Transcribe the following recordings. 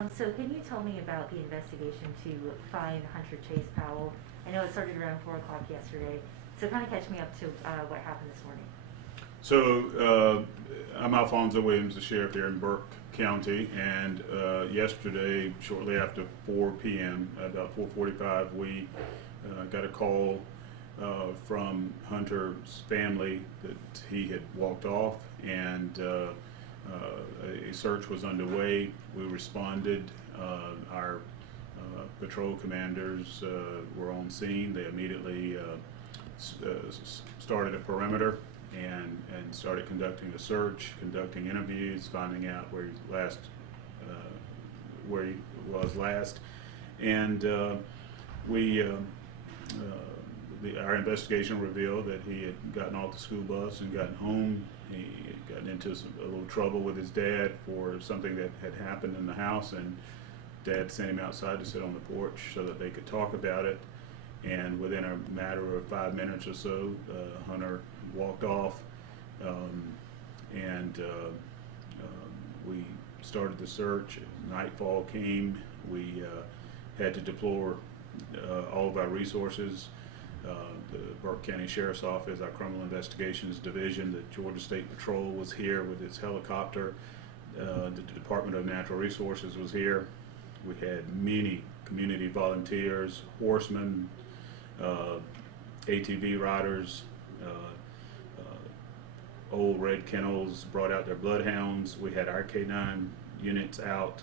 So can you tell me about the investigation to find Hunter Chase Powell? I know it started around 4 o'clock yesterday, so kind of catch me up to what happened this morning. So I'm Alfonso Williams, the sheriff here in Burke County, and yesterday, shortly after 4 p.m., about 4:45, we got a call from Hunter's family that he had walked off, and a search was underway. We responded. Our patrol commanders were on scene. They immediately started a perimeter and started conducting a search, conducting interviews, finding out where he was last, and our investigation revealed that he had gotten off the school bus and gotten home. He had gotten into a little trouble with his dad for something that had happened in the house, and Dad sent him outside to sit on the porch so that they could talk about it. And within a matter of 5 minutes or so, Hunter walked off, and we started the search. Nightfall came. We had to deploy all of our resources. The Burke County Sheriff's Office, our Criminal Investigations Division, the Georgia State Patrol was here with its helicopter. The Department of Natural Resources was here. We had many community volunteers, horsemen, ATV riders, old red kennels brought out their bloodhounds. We had our K9 units out.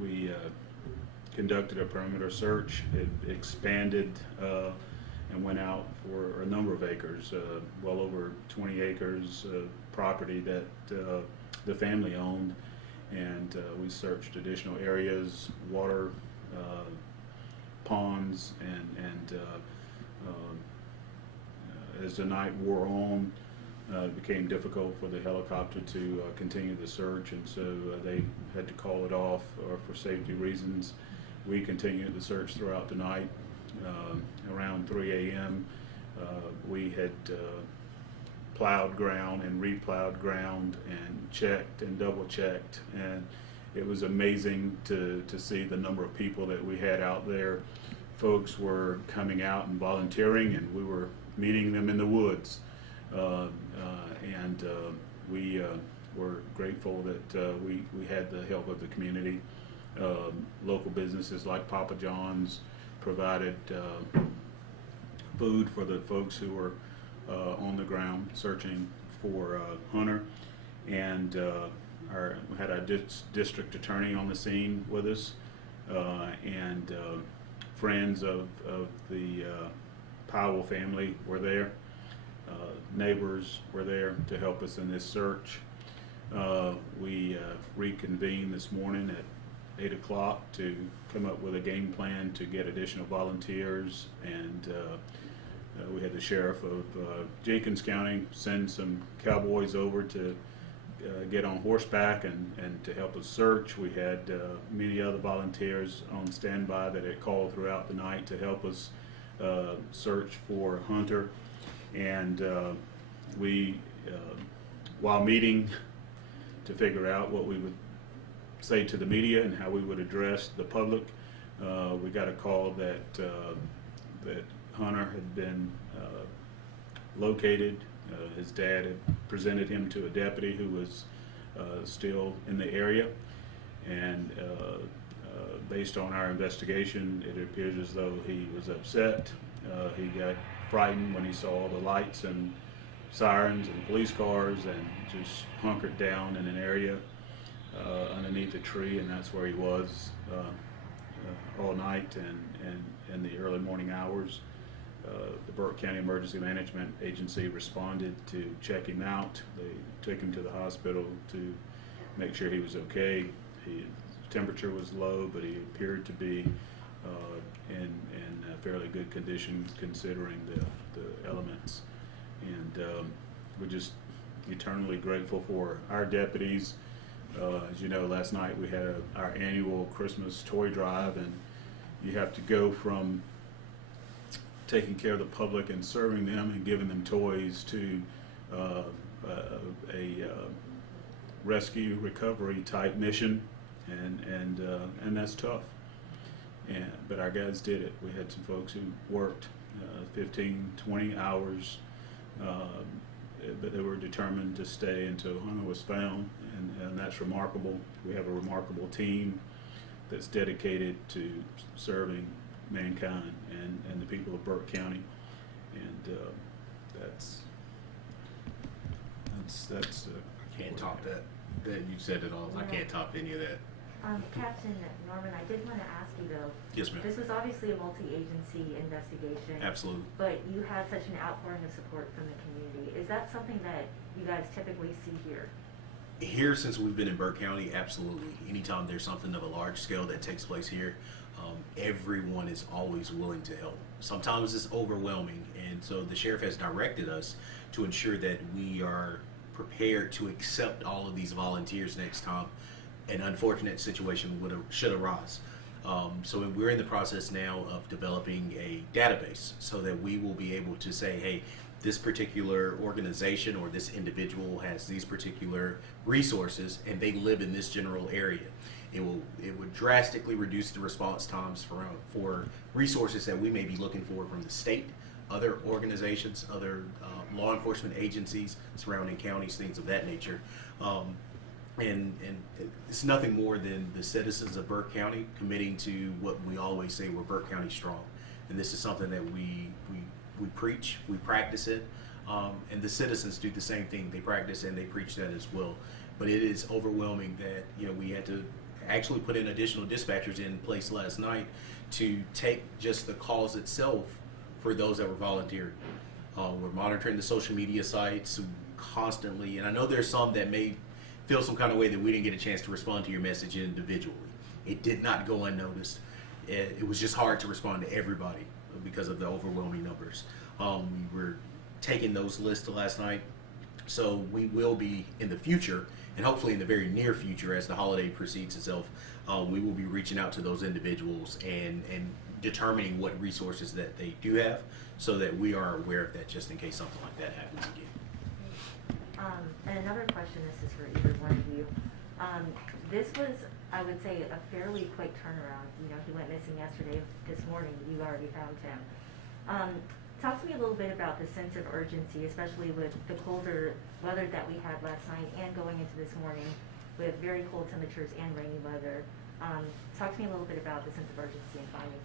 We conducted a perimeter search. It expanded and went out for a number of acres, well over 20 acres of property that the family owned, and we searched additional areas, water, ponds, and as the night wore on, it became difficult for the helicopter to continue the search, and so they had to call it off for safety reasons. We continued the search throughout the night. Around 3 a.m., we had plowed ground and replowed ground and checked and double checked, and it was amazing to see the number of people that we had out there. Folks were coming out and volunteering, and we were meeting them in the woods, and we were grateful that we had the help of the community. Local businesses like Papa John's provided food for the folks who were on the ground searching for Hunter, and we had our district attorney on the scene with us, and friends of the Powell family were there. Neighbors were there to help us in this search. We reconvened this morning at 8 o'clock to come up with a game plan to get additional volunteers, and we had the sheriff of Jenkins County send some cowboys over to get on horseback and to help us search. We had many other volunteers on standby that had called throughout the night to help us search for Hunter, and we, while meeting to figure out what we would say to the media and how we would address the public, we got a call that that Hunter had been located. His dad had presented him to a deputy who was still in the area, and based on our investigation, it appears as though he was upset. He got frightened when he saw the lights and sirens and police cars, and just hunkered down in an area underneath a tree, and that's where he was all night and in the early morning hours. The Burke County Emergency Management Agency responded to check him out. They took him to the hospital to make sure he was okay. His temperature was low, but he appeared to be in fairly good condition considering the elements. And we're just eternally grateful for our deputies. As you know, last night we had our annual Christmas toy drive, and you have to go from taking care of the public and serving them and giving them toys to a rescue recovery type mission, and that's tough. But our guys did it. We had some folks who worked 15, 20 hours, but they were determined to stay until Hunter was found, and that's remarkable. We have a remarkable team that's dedicated to serving mankind and the people of Burke County, and that's I can't top that. That you said it all. I can't top any of that. Captain Norman, I did want to ask you though. Yes, ma'am. This was obviously a multi-agency investigation. Absolutely. But you had such an outpouring of support from the community. Is that something that you guys typically see here? Here, since we've been in Burke County, absolutely. Anytime there's something of a large scale that takes place here, everyone is always willing to help. Sometimes it's overwhelming, and so the sheriff has directed us to ensure that we are prepared to accept all of these volunteers next time an unfortunate situation should arise. So we're in the process now of developing a database so that we will be able to say, hey, this particular organization or this individual has these particular resources and they live in this general area. It would drastically reduce the response times for resources that we may be looking for from the state, other organizations, other law enforcement agencies, surrounding counties, things of that nature. And it's nothing more than the citizens of Burke County committing to what we always say, we're Burke County strong. And this is something that we preach, we practice it, and the citizens do the same thing. They practice and they preach that as well. But it is overwhelming that we had to actually put in additional dispatchers in place last night to take just the calls itself for those that were volunteering. We're monitoring the social media sites constantly, and I know there's some that may feel some kind of way that we didn't get a chance to respond to your message individually. It did not go unnoticed. It was just hard to respond to everybody because of the overwhelming numbers. We were taking those lists last night, so we will be in the future, and hopefully in the very near future as the holiday proceeds itself, we will be reaching out to those individuals and determining what resources that they do have so that we are aware of that just in case something like that happens again. And another question, this is for either one of you. This was, I would say, a fairly quick turnaround. He went missing yesterday. This morning, you already found him. Talk to me a little bit about the sense of urgency, especially with the colder weather that we had last night and going into this morning with very cold temperatures and rainy weather. Talk to me a little bit about the sense of urgency in finding him.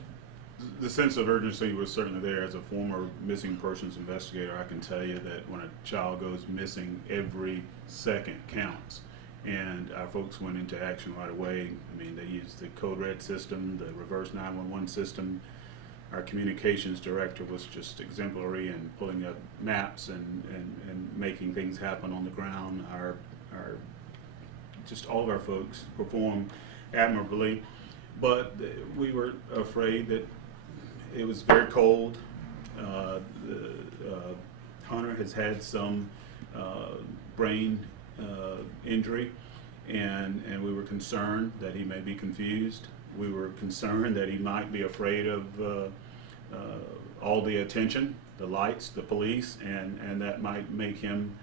The sense of urgency was certainly there. As a former missing persons investigator, I can tell you that when a child goes missing, every second counts. And our folks went into action right away. I mean, they used the Code Red system, the reverse 911 system. Our communications director was just exemplary in pulling up maps and making things happen on the ground. Just all of our folks performed admirably, but we were afraid that it was very cold. Hunter has had some brain injury, and we were concerned that he may be confused. We were concerned that he might be afraid of all the attention, the lights, the police, and that might make him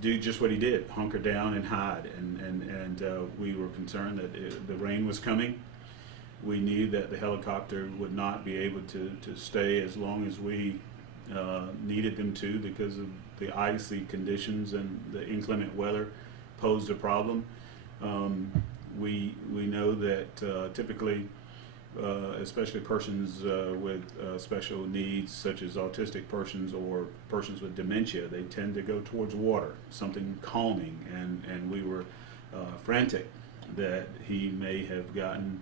do just what he did, hunker down and hide. And we were concerned that the rain was coming. We knew that the helicopter would not be able to stay as long as we needed them to because of the icy conditions and the inclement weather posed a problem. We know that typically, especially persons with special needs, such as autistic persons or persons with dementia, they tend to go towards water, something calming, and we were frantic that he may have gotten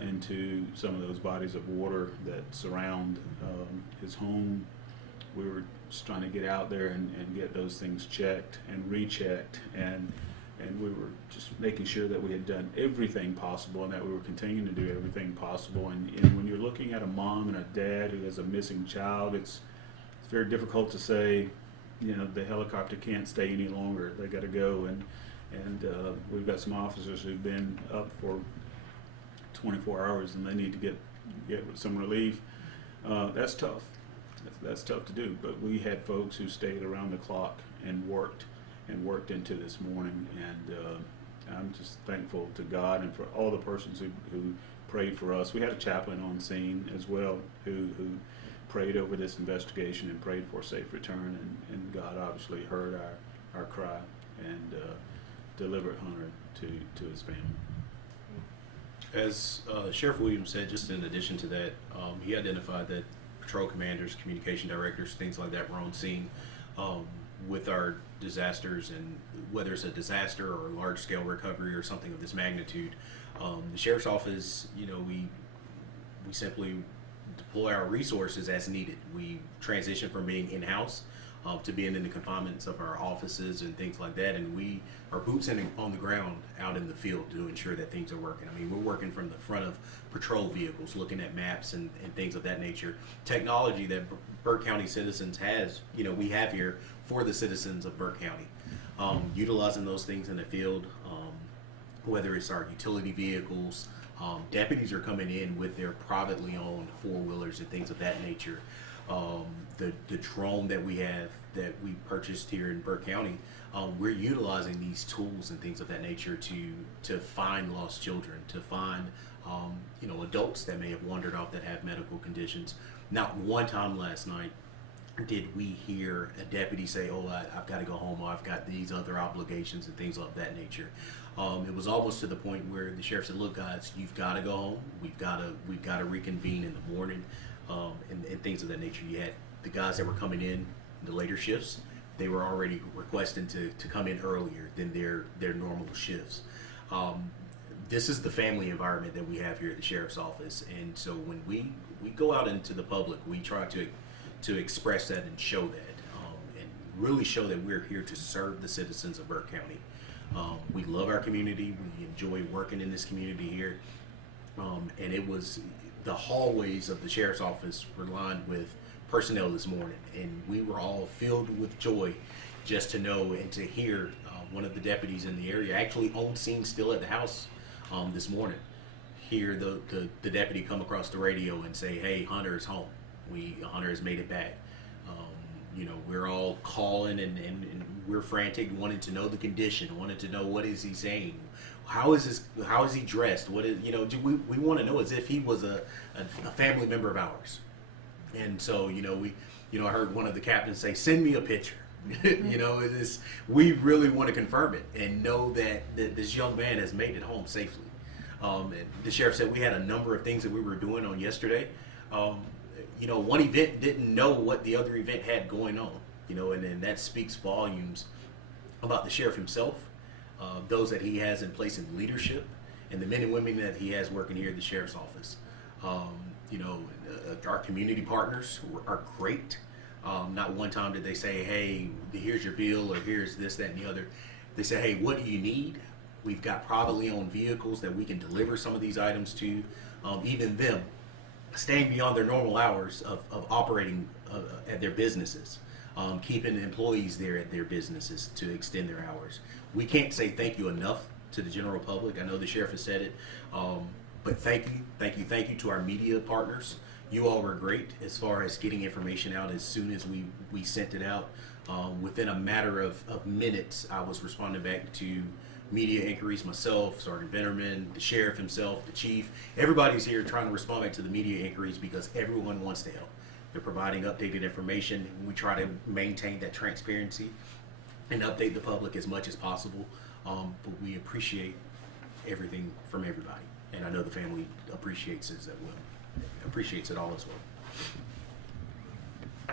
into some of those bodies of water that surround his home. We were just trying to get out there and get those things checked and rechecked, and we were just making sure that we had done everything possible and that we were continuing to do everything possible. And when you're looking at a mom and a dad who has a missing child, it's very difficult to say, the helicopter can't stay any longer. They got to go, and we've got some officers who've been up for 24 hours and they need to get some relief. That's tough. That's tough to do, but we had folks who stayed around the clock and worked and worked into this morning. And I'm just thankful to God and for all the persons who prayed for us. We had a chaplain on scene as well who prayed over this investigation and prayed for a safe return, and God obviously heard our cry and delivered Hunter to his family. As Sheriff Williams said, just in addition to that, he identified that patrol commanders, communication directors, things like that were on scene with our disasters, and whether it's a disaster or large-scale recovery or something of this magnitude. The Sheriff's Office, we simply deploy our resources as needed. We transition from being in-house to being in the confinements of our offices and things like that, and we are boots on the ground out in the field to ensure that things are working. I mean, we're working from the front of patrol vehicles, looking at maps and things of that nature. Technology that Burke County citizens we have here for the citizens of Burke County. Utilizing those things in the field, whether it's our utility vehicles, deputies are coming in with their privately owned four-wheelers and things of that nature. The drone that we have that we purchased here in Burke County, we're utilizing these tools and things of that nature to find lost children, to find adults that may have wandered off that have medical conditions. Not one time last night did we hear a deputy say, "Oh, I've got to go home, or I've got these other obligations," and things of that nature. It was almost to the point where the sheriff said, "Look, guys, you've got to go home. We've got to reconvene in the morning," and things of that nature. You had the guys that were coming in the later shifts; they were already requesting to come in earlier than their normal shifts. This is the family environment that we have here at the sheriff's office, and so when we go out into the public, we try to express that and show that, and really show that we're here to serve the citizens of Burke County. We love our community. We enjoy working in this community here, and it was the hallways of the sheriff's office were lined with personnel this morning, and we were all filled with joy just to know and to hear one of the deputies in the area, actually on scene still at the house this morning, hear the deputy come across the radio and say, "Hey, Hunter is home. Hunter has made it back." We're all calling and we're frantic, wanting to know the condition, wanting to know what is he saying, how is he dressed, what is we want to know as if he was a family member of ours. And so I heard one of the captains say, "Send me a picture." We really want to confirm it and know that this young man has made it home safely. And the sheriff said we had a number of things that we were doing on yesterday. One event didn't know what the other event had going on, and that speaks volumes about the sheriff himself, those that he has in place in leadership, and the men and women that he has working here at the sheriff's office. Our community partners are great. Not one time did they say, "Hey, here's your bill," or "Here's this, that, and the other." They say, "Hey, what do you need?" We've got privately owned vehicles that we can deliver some of these items to. Even them staying beyond their normal hours of operating at their businesses, keeping employees there at their businesses to extend their hours. We can't say thank you enough to the general public. I know the sheriff has said it, but thank you to our media partners. You all were great as far as getting information out as soon as we sent it out. Within a matter of minutes, I was responding back to media inquiries, myself, Sergeant Bennerman, the sheriff himself, the chief. Everybody's here trying to respond back to the media inquiries because everyone wants to help. They're providing updated information. We try to maintain that transparency and update the public as much as possible. But we appreciate everything from everybody. And I know the family appreciates it all as well. I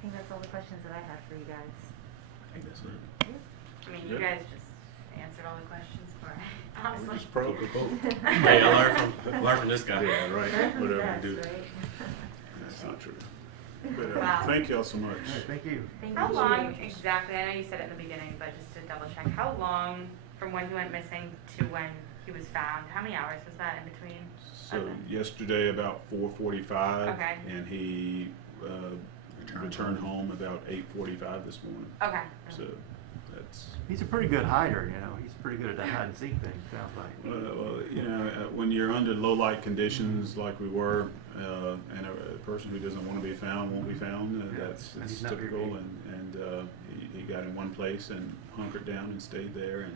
think that's all the questions that I had for you guys. I think that's it. I mean, you guys just answered all the questions for me, honestly. Just probe the boat. Hey, I learned from this guy. Yeah, right. Whatever Yes, we do. right? That's not true. But Wow. thank y'all so much. Thank you. Thank How you. long exactly, I know you said it in the beginning, but just to double check, how long from when he went missing to when he was found? How many hours was that in between? So Okay. yesterday about 4:45, Okay. and he returned home about 8:45 this morning. Okay. So that's. He's a pretty good hider, you know. He's pretty good at that hide and seek thing, sounds like. Well, you know, when you're under low light conditions like we were, and a person who doesn't want to be found won't be found, Yeah, that's and it's he's not typical. very- And he got in one place and hunkered down and stayed there.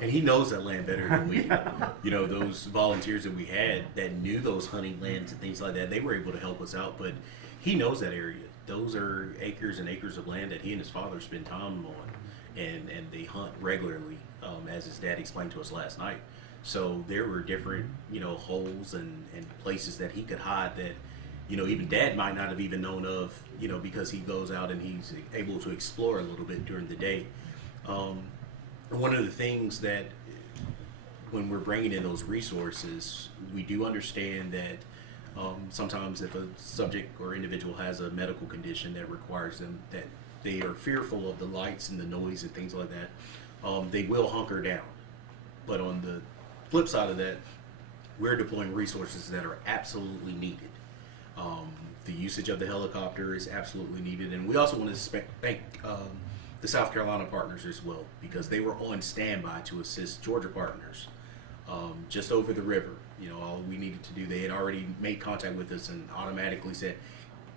And he knows that land better than we. Yeah. You know, those volunteers that we had that knew those hunting lands and things like that, they were able to help us out. But he knows that area. Those are acres and acres of land that he and his father spend time on, and they hunt regularly, as his dad explained to us last night. So there were different, you know, holes and places that he could hide that, you know, even Dad might not have even known of, you know, because he goes out and he's able to explore a little bit during the day. One of the things that when we're bringing in those resources, we do understand that sometimes if a subject or individual has a medical condition that requires them, that they are fearful of the lights and the noise and things like that, they will hunker down. But on the flip side of that, we're deploying resources that are absolutely needed. The usage of the helicopter is absolutely needed, and we also want to thank the South Carolina partners as well, because they were on standby to assist Georgia partners just over the river. You know, all we needed to do, they had already made contact with us and automatically said,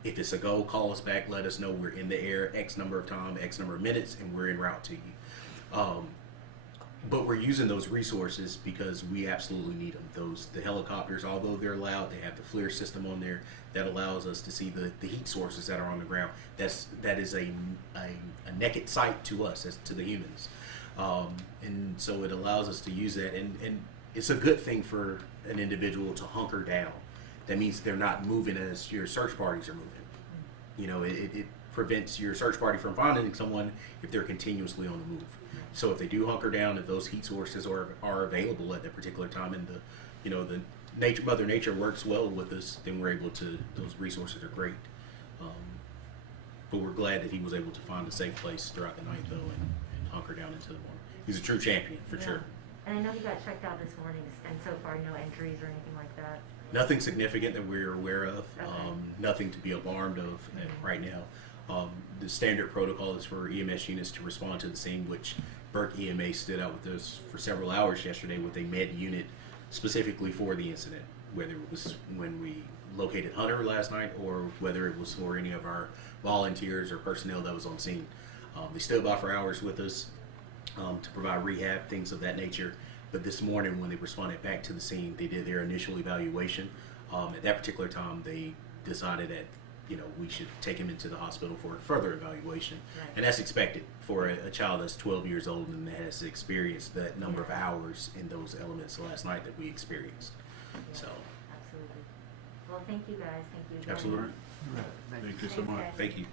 if it's a go, call us back, let us know we're in the air X number of time, X number of minutes, and we're en route to you. But we're using those resources because we absolutely need them. The helicopters, although they're loud, they have the FLIR system on there that allows us to see the heat sources that are on the ground. That is a naked sight to us, as to the humans, and so it allows us to use that. And it's a good thing for an individual to hunker down. That means they're not moving as your search parties are moving. You know, it prevents your search party from finding someone if they're continuously on the move. So if they do hunker down, if those heat sources are available at that particular time, and the Mother Nature works well with us, then we're able to. Those resources are great. But we're glad that he was able to find a safe place throughout the night, though, and hunker down into the morning. He's a true champion for sure. And I know he got checked out this morning, and so far no injuries or anything like that. Nothing significant that we're aware of. Okay. Nothing to be alarmed of right now. The standard protocol is for EMS units to respond to the scene, which Burke EMA stood out with us for several hours yesterday with a med unit specifically for the incident, whether it was when we located Hunter last night or whether it was for any of our volunteers or personnel that was on scene. They stood by for hours with us to provide rehab, things of that nature. But this morning, when they responded back to the scene, they did their initial evaluation. At that particular time, they decided that we should take him into the hospital for further evaluation. Right. And that's expected for a child that's 12 years old and has experienced that number of hours in those elements last night that we experienced. Yeah, So, absolutely. Well, thank you guys. Thank you again. absolutely. Thank you so Thanks, much. guys. Thank you.